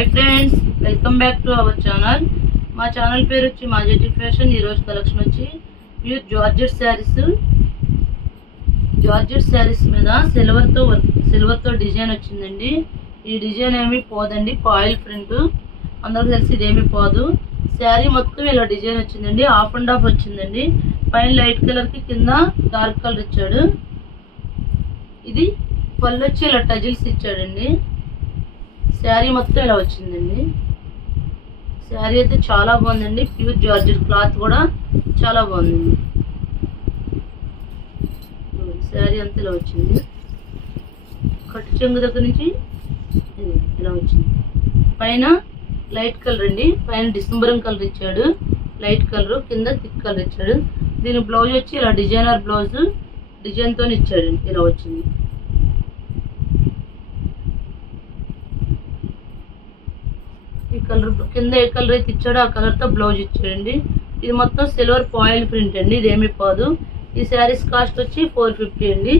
High friends welcome back to our channel మా channel పేరు వచ్చి మాజెటి ఫ్యాషన్। ఈ రోజు కలెక్షన్ వచ్చి ప్యూర్ జార్జెట్ శారీస్ మీద సిల్వర్ తో డిజైన్ వచ్చిందండి। ఈ డిజైన్ ఏమీ పోదండి, ఫాయిల్ ప్రింట్ అందరికీ తెలిసి ఇదేమీ పోదు। శారీ మొత్తం ఇలా డిజైన్ వచ్చిందండి, హాఫ్ అండ్ హాఫ్ వచ్చిందండి। పైన లైట్ కలర్ కి కింద డార్క్ కలర్ ఇచ్చాడు। ఇది పళ్ళు వచ్చి ఇలా టజిల్స్ ఇచ్చాడండి। శారీ మొత్తం ఇలా వచ్చిందండి। శారీ అయితే చాలా బాగుందండి, ప్యూర్ జార్జెట్ క్లాత్ కూడా చాలా బాగుందండి। శారీ అంతా ఇలా వచ్చింది, కట్టు చెంగు దగ్గర నుంచి ఇలా వచ్చింది। పైన లైట్ కలర్ అండి, పైన డిసెంబరం కలర్ ఇచ్చాడు లైట్ కలర్, కింద థిక్ కలర్ ఇచ్చాడు। దీని బ్లౌజ్ వచ్చి ఇలా డిజైనర్ బ్లౌజ్ డిజైన్ తో ఇచ్చాడండి, ఇలా వచ్చింది। ఈ కలర్ కింద ఏ కలర్ అయితే ఇచ్చాడో ఆ కలర్ తో బ్లౌజ్ ఇచ్చాడండి। ఇది మొత్తం సిల్వర్ ఫాయిల్ ప్రింట్ అండి, ఇదేమీ పోదు। ఈ శారీస్ కాస్ట్ వచ్చి 450 అండి।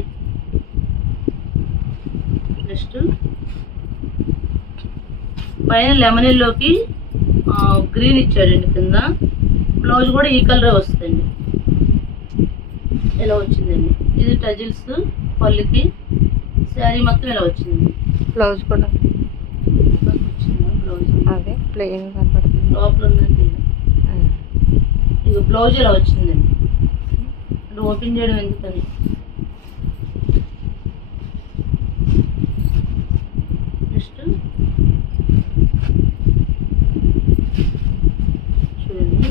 నెక్స్ట్ పైన లెమన్ ఎల్లోకి గ్రీన్ ఇచ్చాడండి, కింద బ్లౌజ్ కూడా ఈ కలరే వస్తుందండి, ఇలా వచ్చిందండి। ఇది టజిల్స్ పళ్ళుకి, శారీ మొత్తం ఇలా వచ్చిందండి। బ్లౌజ్ కూడా అదే ప్లెయిన్ కనపడుతుంది, లోపల ఉందండి। ఇది బ్లౌజ్ ఇలా వచ్చిందండి, అంటే ఓపెన్ చేయడం ఎందుకని। నెక్స్ట్ చూడండి,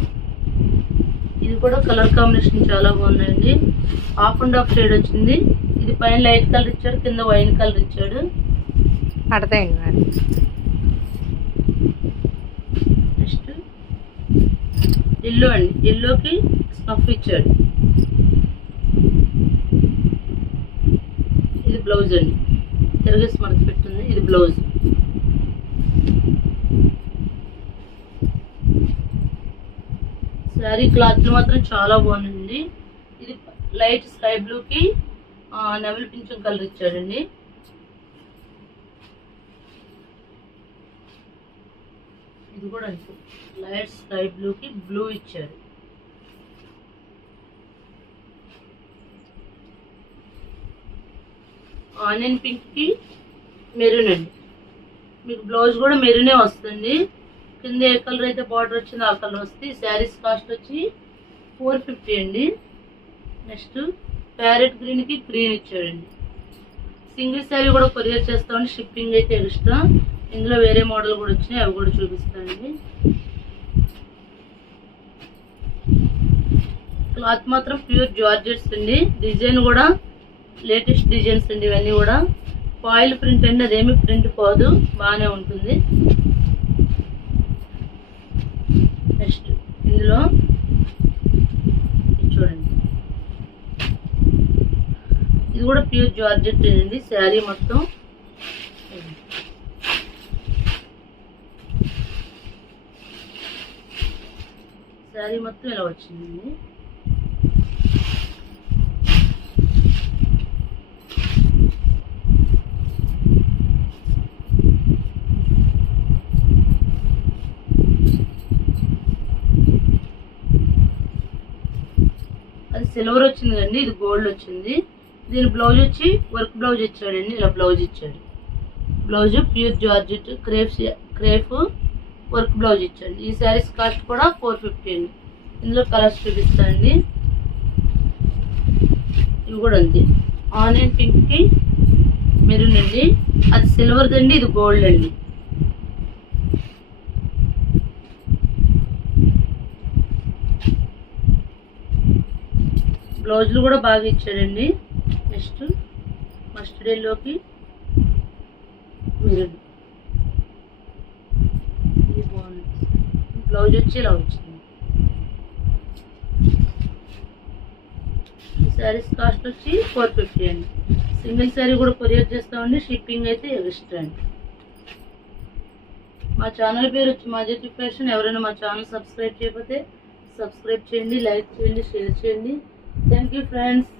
ఇది కూడా కలర్ కాంబినేషన్ చాలా బాగుందండి, హాఫ్ అండ్ హాఫ్ షేడ్ వచ్చింది। ఇది పైన లైట్ కలర్ ఇచ్చాడు, కింద వైన్ కలర్ ఇచ్చాడు। పడతాయండి మేడం। నెక్స్ట్ ఎల్లో అండి, ఎల్లోకి స్నఫ్ ఇచ్చాడు। ఇది బ్లౌజ్ అండి, తిరగేసి మడత పెట్టింది, ఇది బ్లౌజ్। శారీ క్లాత్ మాత్రం చాలా బాగుందండి। ఇది లైట్ స్కై బ్లూకి నెమలి పింఛం కలర్ ఇచ్చాడండి। ఇది కూడా అంతే, లైట్ స్కై బ్లూకి బ్లూ ఇచ్చాడు। ఆనియన్ పింక్ కి మెరూన్ అండి, మీకు బ్లౌజ్ కూడా మెరూనే వస్తుంది। కింద ఏ కలర్ అయితే బార్డర్ వచ్చిందో ఆ కలర్ వస్తుంది। శారీస్ కాస్ట్ వచ్చి 450 అండి। నెక్స్ట్ ప్యారెట్ గ్రీన్ కి గ్రీన్ ఇచ్చాడండి। సింగిల్ శారీ కూడా కొరియర్ చేస్తామండి, షిప్పింగ్ అయితే ఎక్స్ట్రా। ఇందులో వేరే మోడల్ కూడా వచ్చినాయి, అవి కూడా చూపిస్తానండి। క్లాత్ మాత్రం ప్యూర్ జార్జెట్స్ అండి, డిజైన్ కూడా లేటెస్ట్ డిజైన్స్ అండి, ఇవన్నీ కూడా ఫాయిల్ ప్రింట్ అండి, అదేమి ప్రింట్ పోదు, బాగానే ఉంటుంది। నెక్స్ట్ ఇందులో చూడండి, ఇది కూడా ప్యూర్ జార్జెట్ అండి, శారీ మొత్తం శారీ మొత్తం ఇలా వచ్చిందండి। అది సిల్వర్ వచ్చింది కండి, ఇది గోల్డ్ వచ్చింది। దీని బ్లౌజ్ వచ్చి వర్క్ బ్లౌజ్ ఇచ్చాడండి, ఇలా బ్లౌజ్ ఇచ్చాడు। Blouse pure georgette crepe work blouse ఇచ్చాడు। ఈ శారీస్ కాస్ట్ కూడా 450 అండి। ఇందులో కలర్స్ చూపిస్తానండి, ఇవి కూడా అంతే, ఆనియన్ పింక్ కి మెరూన్ అండి, అది సిల్వర్ దండి, ఇది గోల్డ్ అండి। బ్లౌజులు కూడా బాగా ఇచ్చాడండి। నెక్స్ట్ మస్టర్డ్ ఎల్లోకి మెరూన్, ఇది బాగుంది। బ్లౌజ్ వచ్చి ఇలా వచ్చింది। ఈ శారీస్ కాస్ట్ వచ్చి 450 అండి। సింగిల్ శారీ కూడా కొరియర్ చేస్తామండి, షిప్పింగ్ అయితే ఎక్స్ట్రా అండి। మా ఛానల్ పేరు వచ్చి మాజెటి ఫ్యాషన్। ఎవరైనా మా ఛానల్ సబ్స్క్రైబ్ చేయకపోతే సబ్స్క్రైబ్ చేయండి, లైక్ చేయండి, షేర్ చేయండి। Thank you friends.